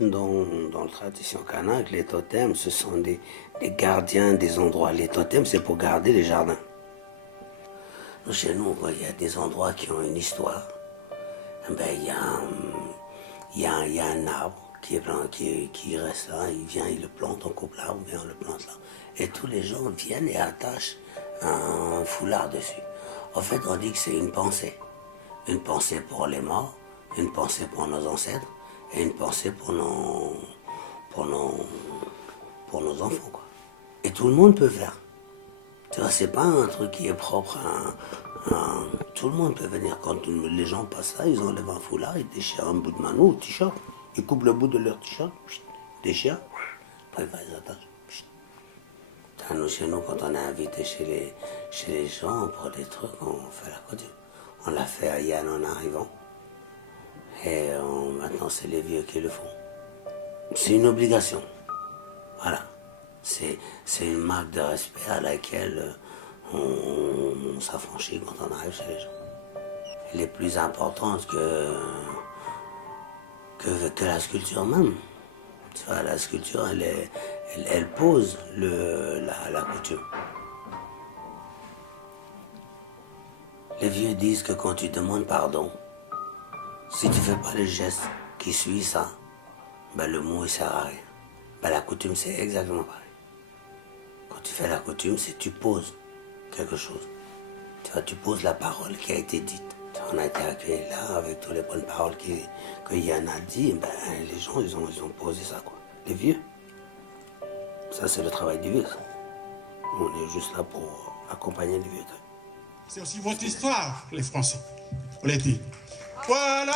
Dans la tradition kanak, les totems, ce sont des gardiens des endroits. Les totems, c'est pour garder les jardins. Chez nous, il y a des endroits qui ont une histoire. Ben, il y a un arbre qui reste là, il vient, il le plante, on coupe l'arbre, on le plante là. Et tous les gens viennent et attachent un foulard dessus. En fait, on dit que c'est une pensée. Une pensée pour les morts, une pensée pour nos ancêtres, et une pensée pour nos enfants, quoi. Et tout le monde peut faire. Tu vois, c'est pas un truc qui est propre à tout le monde peut venir. Quand les gens passent là, ils enlèvent un foulard, ils déchirent un bout de manteau ou t-shirt. Ils coupent le bout de leur t-shirt, déchirent, après ils attachent. Nous, chez nous, quand on est invité chez les gens pour des trucs, on fait la coutume. On l'a fait à Yann en arrivant. Et maintenant, c'est les vieux qui le font. C'est une obligation. Voilà. C'est une marque de respect à laquelle on s'affranchit quand on arrive chez les gens. Elle est plus importante que la sculpture même. Tu vois, la sculpture, elle pose la coutume. Les vieux disent que quand tu demandes pardon, si tu fais pas le geste qui suit ça, ben le mot il sert à rien. Ben la coutume c'est exactement pareil. Quand tu fais la coutume, c'est tu poses quelque chose. Tu vois, tu poses la parole qui a été dite. On a été accueillis là avec toutes les bonnes paroles que Yann a dit. Ben, les gens, ils ont posé ça, quoi. Les vieux. Ça, c'est le travail des vieux. On est juste là pour accompagner les vieux. C'est aussi votre histoire, les Français. On l'a dit. Voilà!